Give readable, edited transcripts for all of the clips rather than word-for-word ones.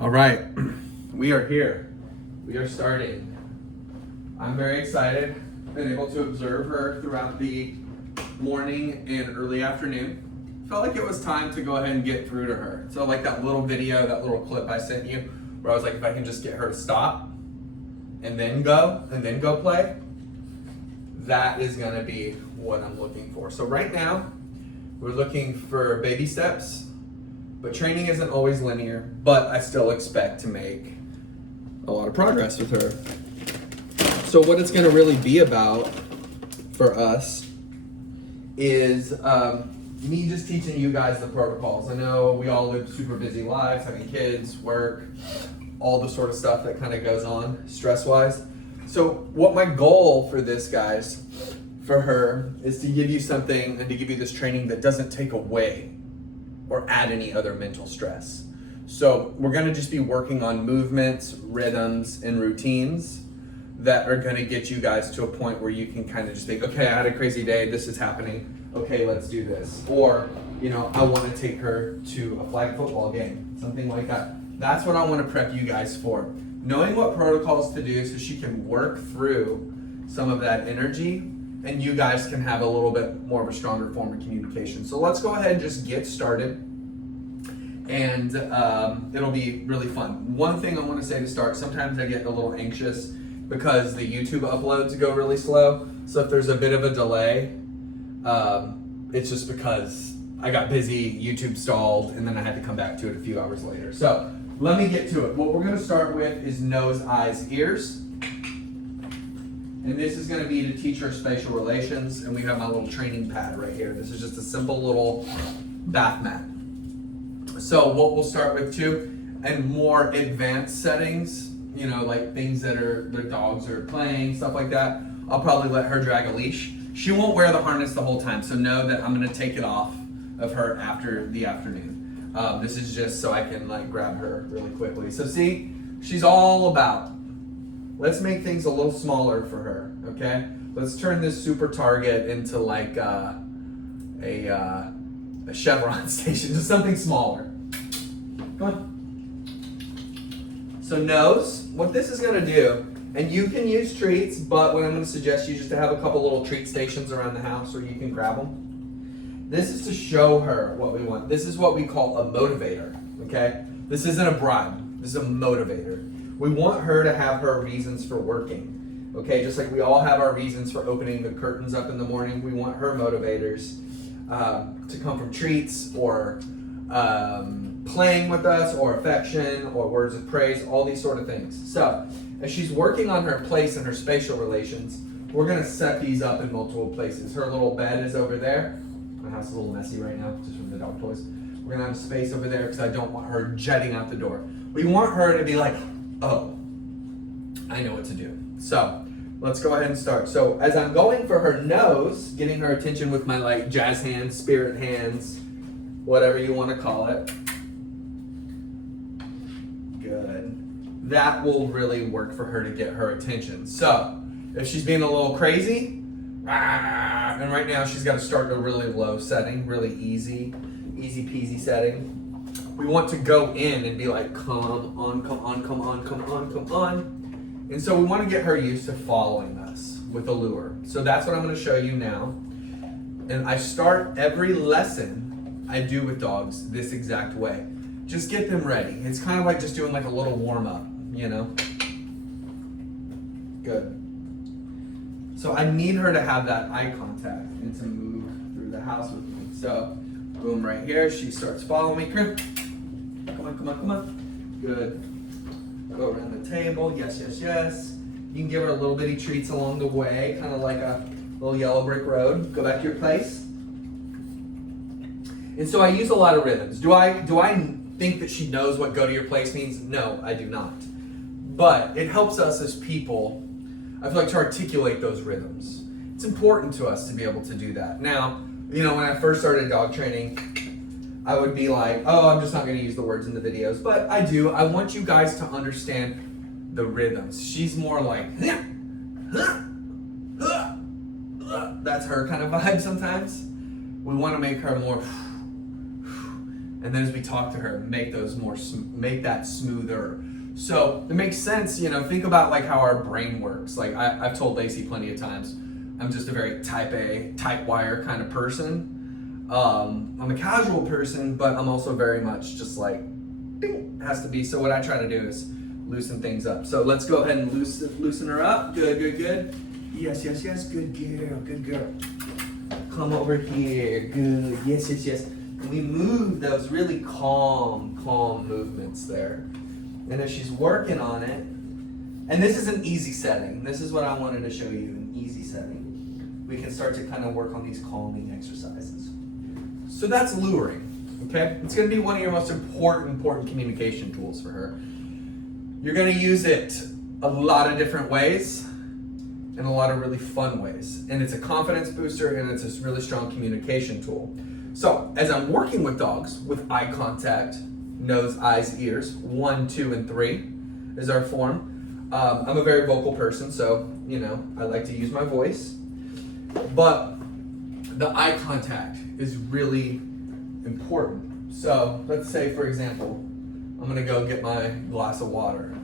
All right, we are here. We are starting. I'm very excited. Been able to observe her throughout the morning and early afternoon. Felt like it was time to go ahead and get through to her. So like that little video, that little clip I sent you, where I was like, if I can just get her to stop and then go play, that is gonna be what I'm looking for. So right now, we're looking for baby steps, but training isn't always linear, but I still expect to make a lot of progress with her. So what it's gonna really be about for us is me just teaching you guys the protocols. I know we all live super busy lives, having kids, work, all the sort of stuff that kind of goes on stress-wise. So what my goal for this, guys, for her, is to give you something and to give you this training that doesn't take away or add any other mental stress. So we're gonna just be working on movements, rhythms, and routines that are gonna get you guys to a point where you can kind of just think, okay, I had a crazy day, this is happening, okay, let's do this. Or, I wanna take her to a flag football game, something like that. That's what I wanna prep you guys for. Knowing what protocols to do so she can work through some of that energy and you guys can have a little bit more of a stronger form of communication. So let's go ahead and just get started, and it'll be really fun. One thing I want to say to start, sometimes I get a little anxious because the YouTube uploads go really slow. So if there's a bit of a delay, it's just because I got busy, YouTube stalled, and then I had to come back to it a few hours later. So let me get to it. What we're going to start with is nose, eyes, ears. And this is going to be to teach her spatial relations, and we have my little training pad right here. This is just a simple little bath mat. So what we'll start with too, and more advanced settings, like things that the dogs are playing, stuff like that, I'll probably let her drag a leash. She won't wear the harness the whole time, so know that I'm going to take it off of her after the afternoon. This is just so I can grab her really quickly. So see, she's all about, let's make things a little smaller for her, okay? Let's turn this super target into a Chevron station, just something smaller. Come on. So nose, what this is gonna do, and you can use treats, but what I'm gonna suggest you just to have a couple little treat stations around the house where you can grab them. This is to show her what we want. This is what we call a motivator, okay? This isn't a bribe, this is a motivator. We want her to have her reasons for working, okay? Just like we all have our reasons for opening the curtains up in the morning, we want her motivators to come from treats or playing with us or affection or words of praise, all these sort of things. So as she's working on her place and her spatial relations, we're gonna set these up in multiple places. Her little bed is over there. My house is a little messy right now, just from the dog toys. We're gonna have space over there because I don't want her jetting out the door. We want her to be like, oh, I know what to do. So let's go ahead and start. So as I'm going for her nose, getting her attention with my jazz hands, spirit hands, whatever you want to call it. Good. That will really work for her to get her attention. So if she's being a little crazy, and right now she's got to start in a really low setting, really easy peasy setting. We want to go in and be like, come on, come on, come on, come on, come on. And so we want to get her used to following us with a lure. So that's what I'm going to show you now. And I start every lesson I do with dogs this exact way. Just get them ready. It's kind of like just doing a little warm up, Good. So I need her to have that eye contact and to move through the house with me. So boom, right here, she starts following me. Come on, come on, come on. Good. Go around the table, yes, yes, yes. You can give her a little bitty treats along the way, kind of like a little yellow brick road. Go back to your place. And so I use a lot of rhythms. Do I think that she knows what go to your place means? No, I do not. But it helps us as people, I feel like, to articulate those rhythms. It's important to us to be able to do that. Now, when I first started dog training, I would be like, oh, I'm just not going to use the words in the videos. But I do. I want you guys to understand the rhythms. She's more like, that's her kind of vibe sometimes. We want to make her more And then as we talk to her, make that smoother. So it makes sense, think about like how our brain works. Like I've told Lacey plenty of times, I'm just a very type A, type wire kind of person. I'm a casual person, but I'm also very much just like, ding, has to be. So what I try to do is loosen things up. So let's go ahead and loosen her up. Good. Yes, good girl. Come over here, good, yes. And we move those really calm movements there. And as she's working on it, and this is an easy setting. This is what I wanted to show you, an easy setting. We can start to kind of work on these calming exercises. So that's luring, okay? It's gonna be one of your most important communication tools for her. You're gonna use it a lot of different ways and a lot of really fun ways. And it's a confidence booster and it's a really strong communication tool. So as I'm working with dogs with eye contact, nose, eyes, ears, 1, 2, and 3 is our form. I'm a very vocal person, so I like to use my voice. But the eye contact is really important. So let's say, for example, I'm gonna go get my glass of water.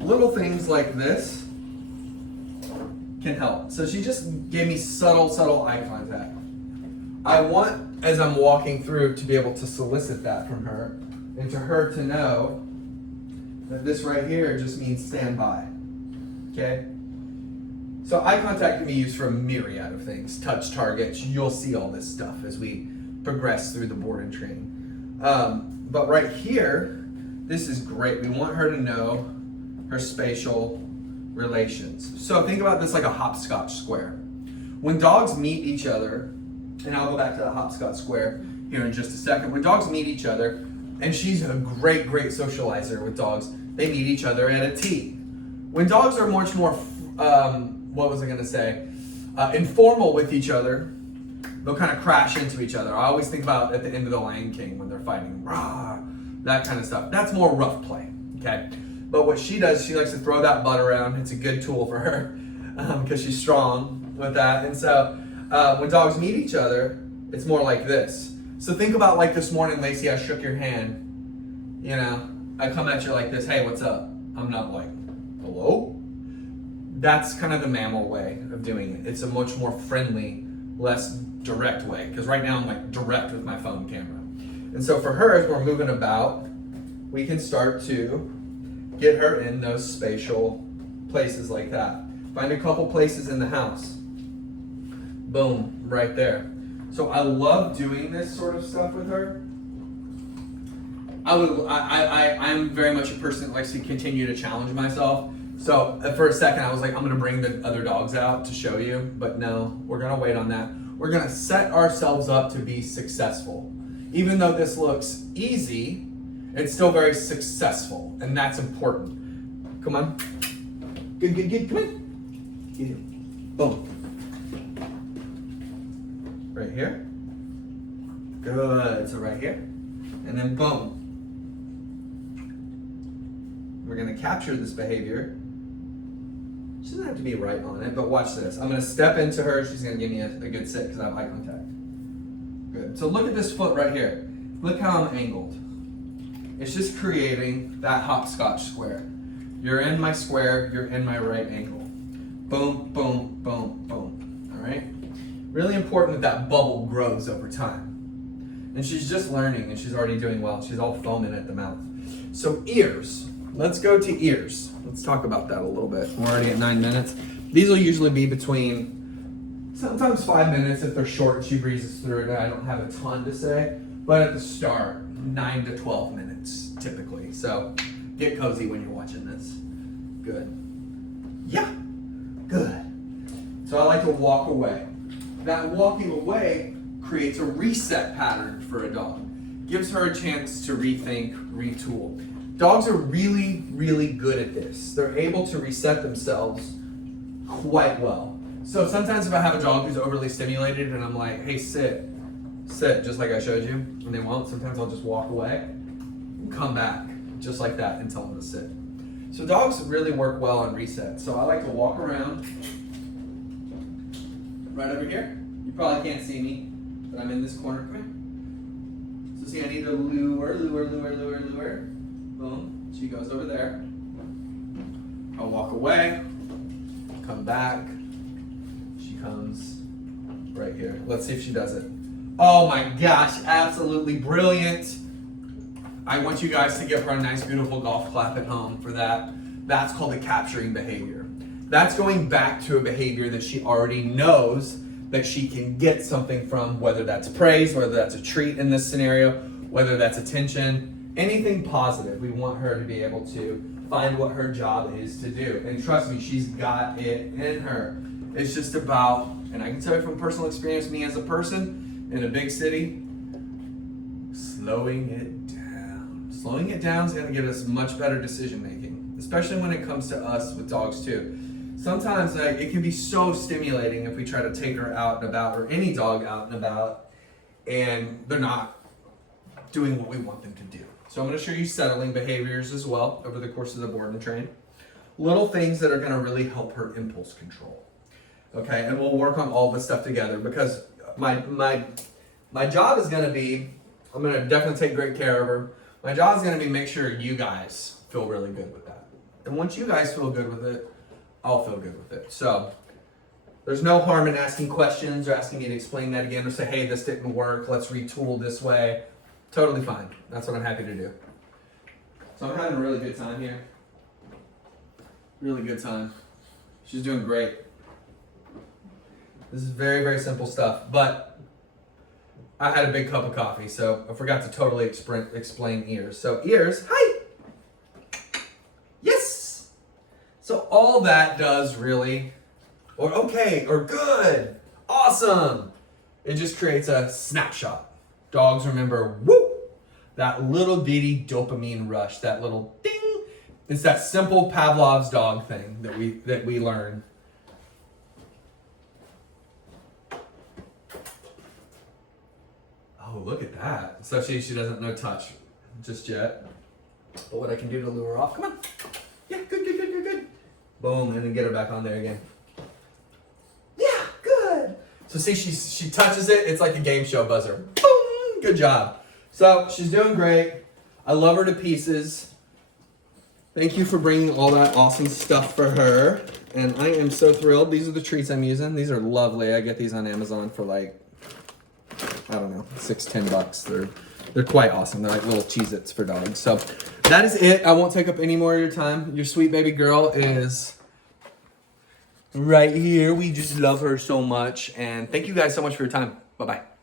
Little things like this can help. So she just gave me subtle eye contact. I want, as I'm walking through, to be able to solicit that from her and to her to know that this right here just means stand by, okay? So eye contact can be used for a myriad of things. Touch targets, you'll see all this stuff as we progress through the board and train. But right here, this is great. We want her to know her spatial relations. So think about this like a hopscotch square. When dogs meet each other, and I'll go back to the hopscotch square here in just a second. When dogs meet each other, and she's a great socializer with dogs, they meet each other at a T. When dogs are much more, informal with each other, they'll kind of crash into each other. I always think about at the end of The Lion King when they're fighting, rah, that kind of stuff. That's more rough play, okay? But what she does, she likes to throw that butt around. It's a good tool for her because she's strong with that. And so when dogs meet each other, it's more like this. So think about like this morning, Lacey, I shook your hand. I come at you like this, hey, what's up? I'm not like, hello? That's kind of the mammal way of doing it. It's a much more friendly, less direct way. Because right now I'm like direct with my phone camera. And so for her, as we're moving about, we can start to get her in those spatial places like that. Find a couple places in the house. Boom, right there. So I love doing this sort of stuff with her. I'm very much a person that likes to continue to challenge myself. So for a second I was like, I'm gonna bring the other dogs out to show you, but no, we're gonna wait on that. We're gonna set ourselves up to be successful. Even though this looks easy, it's still very successful, and that's important. Come on. Good, come on. Get him. Boom. Right here. Good, so right here. And then boom. We're gonna capture this behavior. She doesn't have to be right on it, but watch this. I'm gonna step into her, she's gonna give me a good sit because I have eye contact. Good, so look at this foot right here. Look how I'm angled. It's just creating that hopscotch square. You're in my square, you're in my right angle. Boom, boom, boom, boom, all right? Really important that bubble grows over time. And she's just learning and she's already doing well. She's all foaming at the mouth. So ears, let's go to ears. Let's talk about that a little bit. We're already at 9 minutes. These will usually be between sometimes 5 minutes if they're short and she breezes through it. I don't have a ton to say, but at the start, 9 to 12 minutes typically. So get cozy when you're watching this. Good. Yeah, good. So I like to walk away. That walking away creates a reset pattern for a dog. Gives her a chance to rethink, retool. Dogs are really, really good at this. They're able to reset themselves quite well. So sometimes if I have a dog who's overly stimulated and I'm like, hey, sit, just like I showed you, and they won't, sometimes I'll just walk away and come back, just like that, and tell them to sit. So dogs really work well on reset. So I like to walk around right over here. You probably can't see me, but I'm in this corner. Come here. So see, I need to lure. Boom. She goes over there. I'll walk away, come back. She comes right here. Let's see if she does it. Oh my gosh, absolutely brilliant. I want you guys to give her a nice, beautiful golf clap at home for that. That's called a capturing behavior. That's going back to a behavior that she already knows that she can get something from, whether that's praise, whether that's a treat in this scenario, whether that's attention, anything positive. We want her to be able to find what her job is to do. And trust me, she's got it in her. It's just about, and I can tell you from personal experience, me as a person in a big city, slowing it down. Slowing it down is going to give us much better decision making, especially when it comes to us with dogs too. Sometimes it can be so stimulating if we try to take her out and about, or any dog out and about, and they're not doing what we want them to do. So I'm going to show you settling behaviors as well over the course of the board and train. Little things that are going to really help her impulse control. Okay, and we'll work on all this stuff together, because my job is going to be, I'm going to definitely take great care of her. My job is going to be make sure you guys feel really good with that. And once you guys feel good with it, I'll feel good with it. So there's no harm in asking questions or asking me to explain that again, or say, hey, this didn't work, let's retool this way. Totally fine. That's what I'm happy to do. So I'm having a really good time here. Really good time. She's doing great. This is very, very simple stuff, but I had a big cup of coffee, so I forgot to totally explain ears. So ears, hi! Yes! So all that does really, or okay, or good, awesome, it just creates a snapshot. Dogs remember, whoop, that little bitty dopamine rush, that little ding. It's that simple Pavlov's dog thing that we learn. Oh, look at that. So she doesn't know touch just yet. But what I can do to lure her off, come on. Yeah, good. Boom, and then get her back on there again. Yeah, good. So see, she touches it, it's like a game show buzzer. Boom, good job. So she's doing great. I love her to pieces. Thank you for bringing all that awesome stuff for her. And I am so thrilled. These are the treats I'm using. These are lovely. I get these on Amazon for like, I don't know, $6-10. They're quite awesome. They're like little Cheez-Its for dogs. So that is it. I won't take up any more of your time. Your sweet baby girl is right here. We just love her so much. And thank you guys so much for your time. Bye-bye.